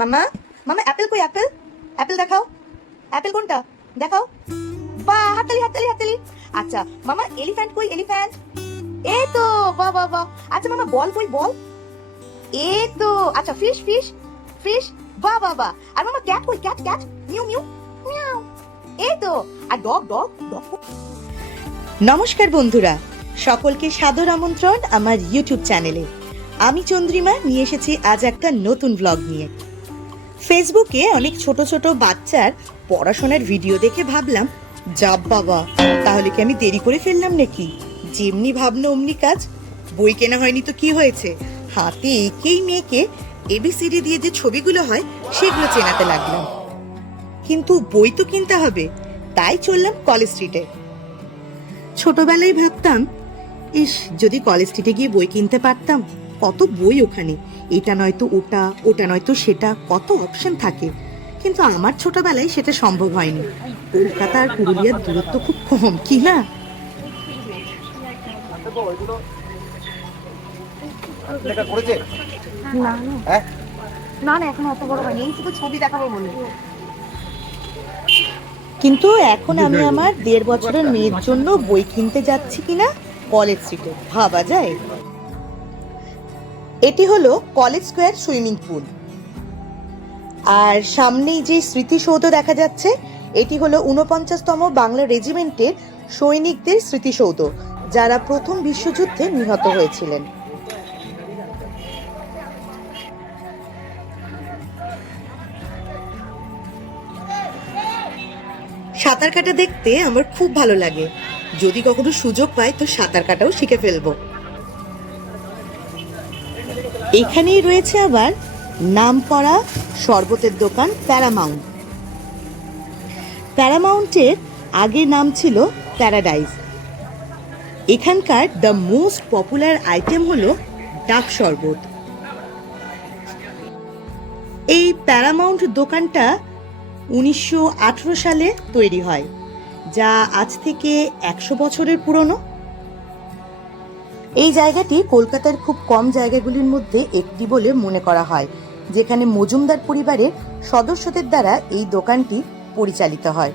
মামা মামা অ্যাপেল কই অ্যাপেল? অ্যাপেল দেখাও। অ্যাপেল কোনটা দেখাও। বাহ, হাততালি হাততালি হাততালি। আচ্ছা মামা এলিফ্যান্ট কই এলিফ্যান্ট? এই তো, বাহ বাহ বাহ। আচ্ছা মামা বল কই বল? এই তো। আচ্ছা ফিশ ফিশ ফিশ, বাহ বাহ বাহ। আর মামা ক্যাট কই ক্যাট ক্যাট? মিউ মিউ মিয়াও। এই তো। আর ডগ ডগ ডগ। নমস্কার বন্ধুরা, সকলকে সাদর আমন্ত্রণ আমার ইউটিউব চ্যানেলে। আমি চন্দ্রিমা নিয়ে এসেছি আজ একটা নতুন ব্লগ নিয়ে। ফেসবুকে অনেক ছোট ছোট বাচ্চার পড়াশোনার ভিডিও দেখে ভাবলাম, যা বাবা, তাহলে কি আমি দেরি করে ফেললাম নাকি? যেমনি ভাবনা অমনি কাজ। বই কেনা হয়নি তো কি হয়েছে, হাতে এঁকেই মেয়েকে এবিসিডি দিয়ে যে ছবিগুলো হয় সেগুলো চেনাতে লাগলাম। কিন্তু বই তো কিনতে হবে, তাই চললাম কলেজ স্ট্রিটে। ছোটবেলায় ভাবতাম, ইস যদি কলেজ স্ট্রিটে গিয়ে বই কিনতে পারতাম। কত বই ওখানে, এটা নয়তো ওটা, ওটা নয়তো সেটা, কত অপশন থাকে। কিন্তু আমার ছোটবেলায় সেটা সম্ভব হয়নি। কলকাতা আর পুরুলিয়ার দূরত্ব খুব কম, কি না? না না এখন অত বড় হয়নি, শুধু ছবি দেখাবো বলে। কিন্তু এখন আমি আমার 1.5 বছরের মেয়ের জন্য বই কিনতে যাচ্ছি কিনা কলেজ স্ট্রিটে, ভাবা যায়? এটি হলো কলেজ স্কোয়ার সুইমিং পুল। আর সামনেই যে স্মৃতিসৌধ দেখা যাচ্ছে, এটি হলো 49তম বাংলা রেজিমেন্টের সৈনিকদের স্মৃতিসৌধ, যারা প্রথম বিশ্বযুদ্ধে নিহত হয়েছিলেন। সাঁতার কাটা দেখতে আমার খুব ভালো লাগে। যদি কখনো সুযোগ পাই তো সাঁতার কাটাও শিখে ফেলবো। এখানেই রয়েছে আবার নামকরা শরবতের দোকান প্যারামাউন্ট। প্যারামাউন্টের আগের নাম ছিল প্যারাডাইজ। এখানকার দ্য মোস্ট পপুলার আইটেম হলো ডাব শরবত। এই প্যারামাউন্ট দোকানটা 1918 সালে তৈরি হয়, যা আজ থেকে 100 বছরের পুরনো। এই জায়গাটি কলকাতার খুব কম জায়গাগুলির মধ্যে একটি বলে মনে করা হয়, যেখানে মজুমদার পরিবারের সদস্যদের দ্বারা এই দোকানটি পরিচালিত হয়।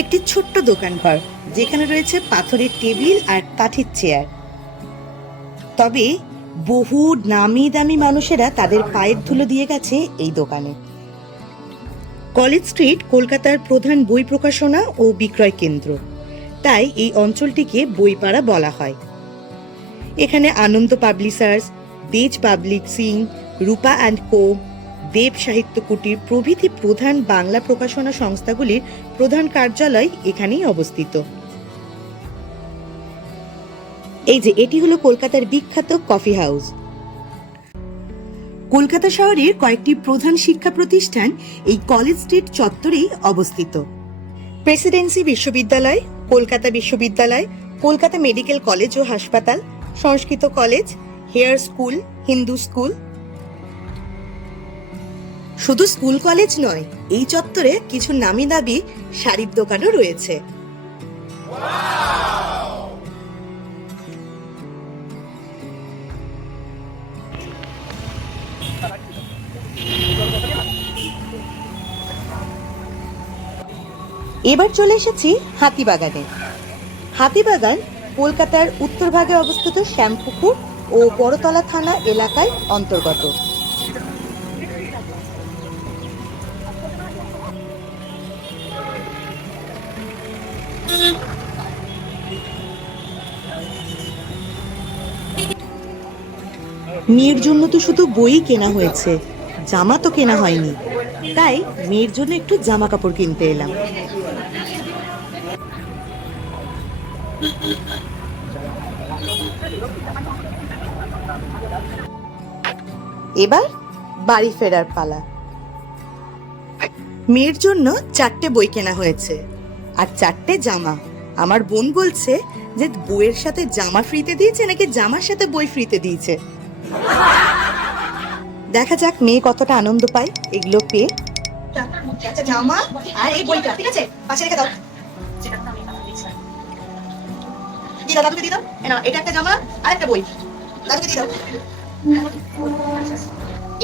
একটি ছোট্ট দোকানঘর, যেখানে রয়েছে পাথরের টেবিল আর কাঠের চেয়ার। তবে বহু নামি দামি মানুষেরা তাদের পায়ের ধুলো দিয়ে গেছে এই দোকানে। কলেজ স্ট্রিট কলকাতার প্রধান বই প্রকাশনা ও বিক্রয় কেন্দ্র, তাই এই অঞ্চলটিকে বইপাড়া বলা হয়। এখানে Ananda publishers, Dey's publishing, Rupa and co, Dev Sahitya Kutir প্রভৃতি প্রধান বাংলা প্রকাশনা সংস্থাগুলির প্রধান কার্যালয় এখানেই অবস্থিত। এই যে এটি হলো কলকাতার বিখ্যাত কফি হাউস। কলকাতা শহরের কয়েকটি প্রধান শিক্ষা প্রতিষ্ঠান এই কলেজ স্ট্রিট চত্বরেই অবস্থিত। প্রেসিডেন্সি বিশ্ববিদ্যালয়, কলকাতা বিশ্ববিদ্যালয়, কলকাতা মেডিকেল কলেজ ও হাসপাতাল, Sanskrit college, Hare school, Hindu school. শুধু স্কুল কলেজ নয়, এই চত্বরে কিছু নামি দামি শাড়ির দোকানও রয়েছে। এবার চলে এসেছি হাতিবাগানে। হাতিবাগান কলকাতার উত্তর ভাগে অবস্থিত শ্যামপুকুর ও বড়তলা থানা এলাকায় অন্তর্গত। মেয়ের জন্য তো শুধু বই কেনা হয়েছে, জামা তো কেনা হয়নি, তাই মেয়ের জন্য একটু জামা কাপড় কিনতে এলাম। এবার বাড়ি ফেরার পালা। মেয়ের জন্য 4টে বই কেনা হয়েছে আর 4টে জামা। আমার বোন বলছে যে বইয়ের সাথে জামা ফ্রিতে দিয়েছে নাকি জামার সাথে বই ফ্রিতে দিয়েছে। দেখা যাক মেয়ে কতটা আনন্দ পায় এগুলো পেয়ে। জামা আর এই বইটা ঠিক আছে, পাশে রেখে দাও। দিয়ে দাও, দাদুকে দিয়ে দাও। এটা একটা জামা আর একটা বই, দাদুকে দিয়ে দাও।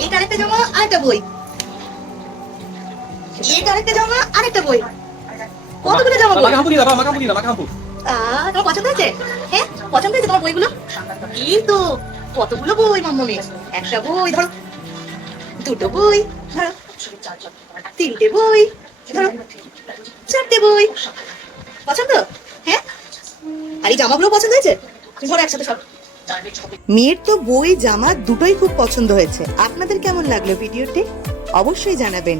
এইটা আরেকটা জামা আরেকটা বই, এইটা আরেকটা জামা আরেকটা বই, কতগুলো জামা বই? তোমার পছন্দ হয়েছে? হ্যাঁ পছন্দ হয়েছে তোমার বইগুলো? এই তো কতগুলো বই মাম্মামে, একটা বই ধরো, দুটো বই ধরো, তিনটে বই ধরো, চারটে বই। পছন্দ? হ্যাঁ আর এই জামাগুলো পছন্দ হয়েছে? ধরো একসাথে সব। মেয়ের তো বই জামা দুটোই খুব পছন্দ হয়েছে। আপনাদের কেমন লাগলো ভিডিওটি অবশ্যই জানাবেন।